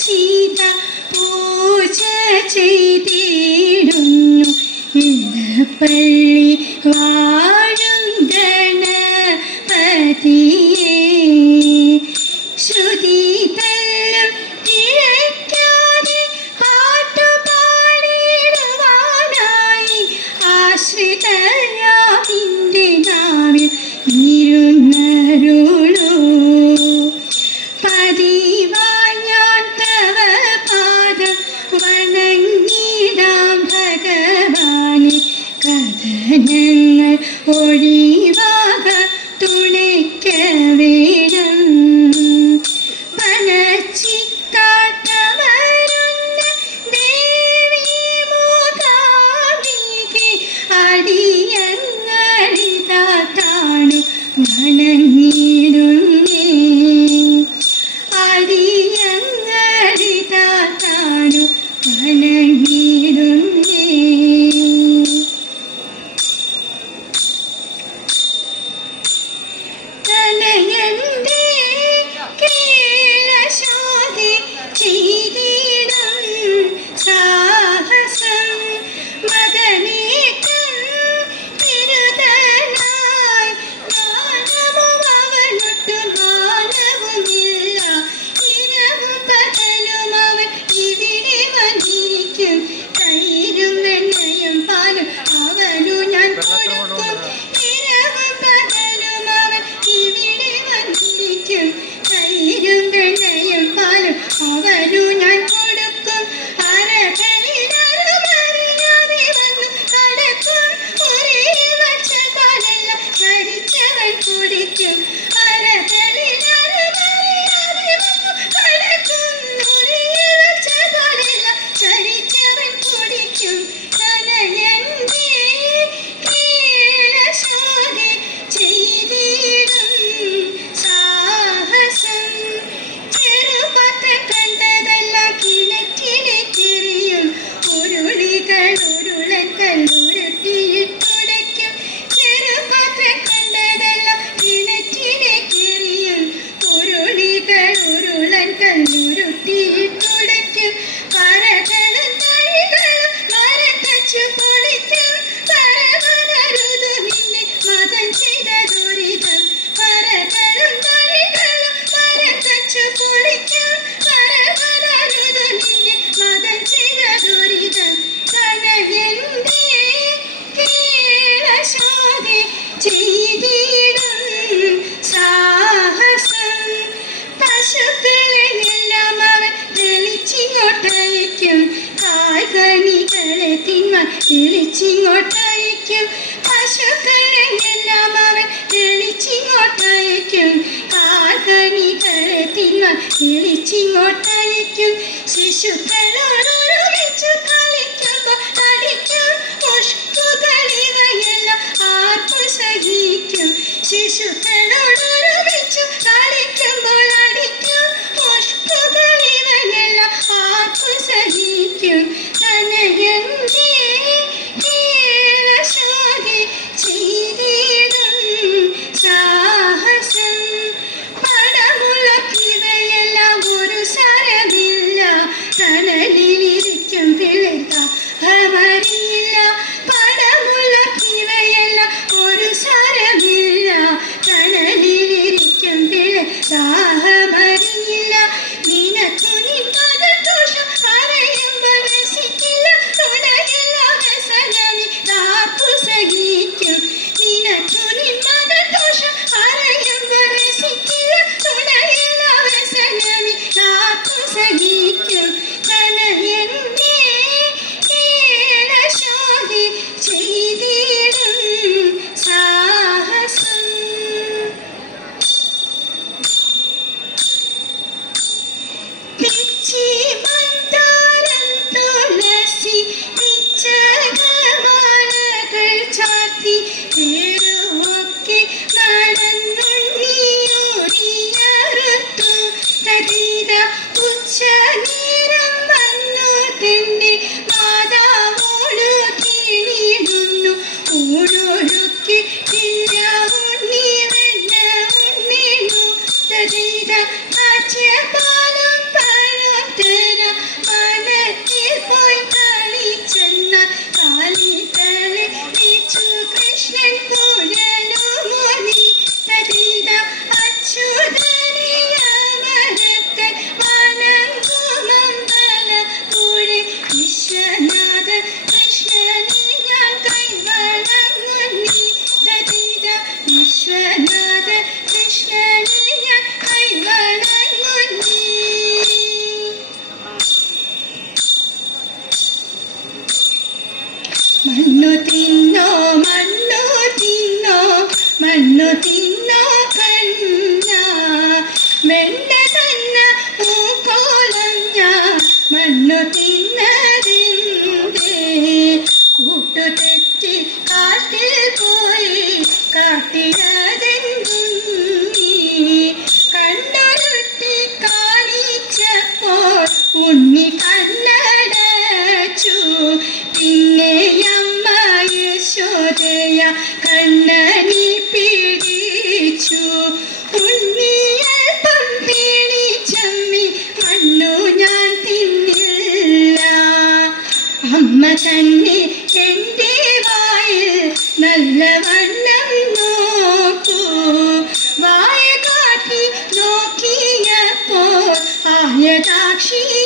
ചീത പൂജ ചെയ്തിടുന്നു ഇടപ്പള്ളി വാഴും ഗണപതിയേ. ശ്രുതി തല്ലും പിഴയ്ക്കാതെ പാട്ടുപാടിടുവാനായി ആശ്രിതരാവിൻ്റെ നാവിൽ ഇരുന്നരുളൂ. പതിവായി ഞാൻ തവ പാദം വണങ്ങിടാം ഭഗവാനെ. കഥനങ്ങൾ ഒഴിവാക തുണയ്ക്ക വേണം. പനച്ചിക്കാട്ടവരുന്ന ദേവി മൂകാംബികെ അടിയങ്ങളിതാത്താണ് വണങ്ങിടുന്നേ. അടിയങ്ങളിതാത്താണ് വണങ്ങിടുന്നേ. തനയന്റെ കേളശോധി ചെയ്തിടും സാഹസം മകനേറ്റം തിരുതനായി. ജ്ഞാനവും അവനൊട്ടു മാനവുമില്ല. ഇരവും പകലും അവൻ ഇവിടെ വന്നിരിക്കും. തൈരും വെണ്ണയും പാലും അവനു ഞാൻ കൊടുക്കും. ഇരവും പകലും അവൻ ഇവിടെ വന്നിരിക്കും. തൈരും വെണ്ണയും പാലും അവനു ഞാൻ കൊടുക്കും. അരകളിലറിയാതെ വന്നു കടക്കും. ഒരേ വച്ച പാലെല്ലാം ചടിച്ചവൻ കുടിക്കും. അരകളിലറിയാതെ വന്നു കടക്കും. ഒരേ വച്ച പാലെല്ലാം ചടിച്ചവൻ കുടിക്കും. തനയന്റെ കേളശോധി ചെയ്തിടും സാഹസം. ചെറുപാത്രം കണ്ടതെല്ലാം കിണറ്റിലേക്കെറിയും. ഉരുളികൾ ഉരുളൻ കല്ലുരുട്ടിയിട്ടുടയ്ക്കും. ചെറുപാത്രം കണ്ടതെല്ലാം കിണറ്റിലേക്കെറിയും. ഉരുളികൾ ഉരുളൻ കല്ലുരുട്ടിയിട്ടുടയ്ക്കും. പറകളും തഴികളും മരത്തച്ചു പൊളിക്കും. പറവനരുതു നിന്നെ മതം ചെയ്ത ദുരിതം. പറകളും തഴികളും മരത്തച്ചു പൊളിക്കും. പറവനരുതു നിന്നെ മതം ചെയ്ത ദുരിതം. തനയന്റെ കേളശോധി ചെയ്തിടും സാഹസം. പശുക്കളെയെല്ലാം അവൻ തെളിച്ചിങ്ങോട്ടയക്കും. കായ്കനികളെ തിന്മാൻ തെളിച്ചിങ്ങോട്ടയക്കും. പശുക്കളെയെല്ലാം അവൻ തെളിച്ചിങ്ങോട്ടയക്കും. കായ്കനികളെ തിന്മാൻ തെളിച്ചിങ്ങോട്ടയക്കും. ശിശുക്കളോടൊരുമിച്ചു കളിക്കുമ്പോൾ അടിക്കും. മുഷ്കുകളിവയെല്ലാം ആർക്കു സഹിക്കും. ശിശുക്കളോടൊരുമിച്ചു കളിക്കുമ്പോൾ അടിക്കും. മുഷ്കുകളിവയെല്ലാം ആർക്കു സഹിക്കും. തനയന്റെ കേളശോധി ചെയ്തിടും സാഹസം. പടമുളക്കിവയെല്ലാം ഒരു സാരമില്ല. തണലിലിരിക്കും പിള്ളേർക്ക ഭമറിയില്ല. പടമുളക്കിവയെല്ലാം ഒരു സാരമില്ല. തണലിലിരിക്കും പിള്ളേർ ദാഹമറിയില്ല. നിനക്കു നിൻ മതദോഷം പറയുമ്പോൾ രസിക്കില്ല. തുണയില്ല വ്യസനമി താർക്കു സഹിക്കും. നിനക്കു നിൻ മതദോഷം പറയുമ്പോൾ രസിക്കില്ല. തുണയില്ല വ്യസനമി താർക്കു സഹിക്കും. തനയന്റെ കേളശോധി ചെയ്തിടും സാഹസം. പിച്ചി മന്ദാരം തുളസി പിച്ചകമാലകൾ ചാർത്തി തെരുവൊക്കെ നടന്നുണ്ണിയോടിയറുത്തു. തതീത ഉച്ച ഉണ്ണി കണ്ണടച്ചു. പിന്നെ അമ്മ യശോദയ കണ്ണനി പിടിച്ചു. ഉണ്ണിയൽപ്പം പിടിച്ചമ്മി മണ്ണു ഞാൻ തിന്നില്ല. അമ്മ തന്നെ എൻ്റെ വായിൽ നല്ലവണ്ണം നോക്കൂ. വായ കാട്ടി നോക്കിയപ്പോൾ ആയതാക്ഷിഞ്ഞെത്തി.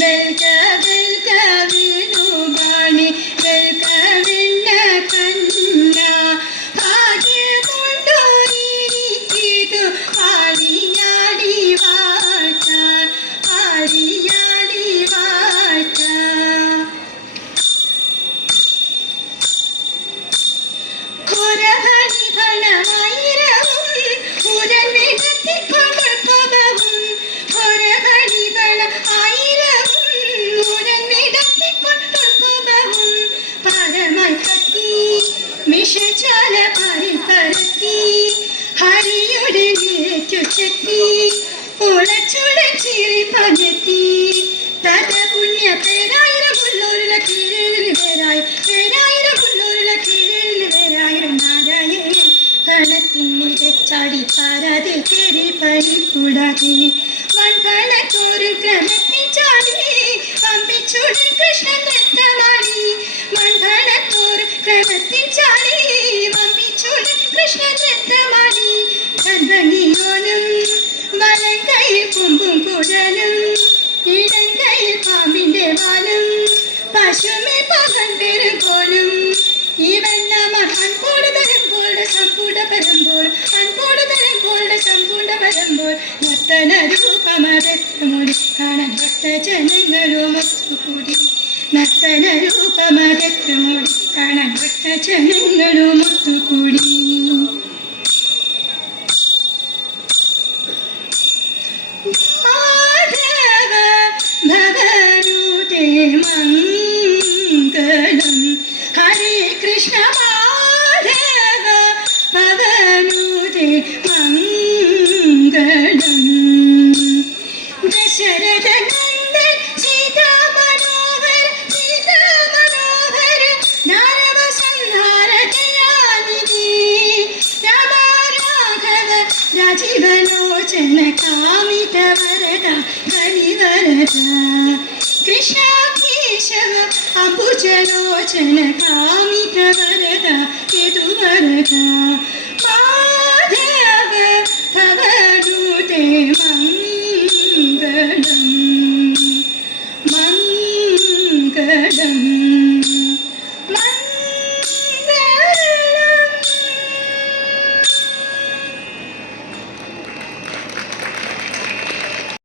വെൽക വെൽക വേണുഗാണി വെൽക വെണ്ണ കണ്ണ. ഭാഗ്യമുണ്ടോ എനിക്കിതു പാടിയാടി വാഴ്ത്താൻ, പാടിയാടി വാഴ്ത്താൻ. കൊരഭണിഭണമായിരവും ഉരന്നിടത്തിക്കൊണ്ടുപവവും. കൊരഭണിഭണമായിരവും ഉരന്നിടത്തിക്കൊണ്ടുപവവും. പരമായി കത്തി വിഷജ്വാല പരത്തി. ഹരിയുടെ നേറ്റു ചെത്തി ഉളച്ചുളച്ചിരി പഞ്ഞെത്തി. തത പുണ്യ പേരായിരമുള്ളൊരുള കീഴിൽ പേരായി പേരായിരമുള്ളൊരുള കീഴിൽ പേരായിരം നാരായണൻ ഫലത്തിൻ്റെ ചാടി പാരാതെ കേറി പണി കൂടാതെ. മൺഫലത്തോരു ക്രമത്തിൽ ചാടി പമ്പിച്ചുടൻ കൃഷ്ണൻ നൃത്തമാടി. മൺഫലത്തോരു ക്രമത്തിൽ ചാടി പമ്പിച്ചുടൻ കൃഷ്ണൻ നൃത്തമാടി. കൺഭംഗിയോനും വലം കയ്യിൽ കൊമ്പും കുഴലും ഇടം കയ്യിൽ പാമ്പിന്റെ വാലും പശുമേ പകൻ പെരുകോലും. ഇവണ്ണമർ അൻപോട് തരുമ്പോൾ സമ്പൂർണ്ണ പരമ്പോൾ അൻപോട് തരുമ്പോൾ സമ്പൂർണ്ണ പരമ്പോൾ. നർത്തന രൂപമതെത്തുമൊഴി കാണാൻ ഭക്തജനങ്ങളും ഒത്തുകൂടി. നർത്തന രൂപമതെത്തുമൊഴി കാണാൻ ഭക്തജനങ്ങളും ഒത്തുകൂടി. ഭഗവനുതേ മംഗളം. ഹരേ കൃഷ്ണ മാധവ ഭഗവനുതേ മംഗളം. ദശരഥ നന്ദൻ സീതാ മനോഹര സീതാ മനോഹര ദാനവ സംഹാര ദയാനിധി. രാമ രാഘവ രാജീവലോചന കാമിത വരദ കലിവരദ. കൃഷ്ണ കേശവ അംബുജലോചന കാമിത വരദ യദുവരദ. മാധവ ഭവ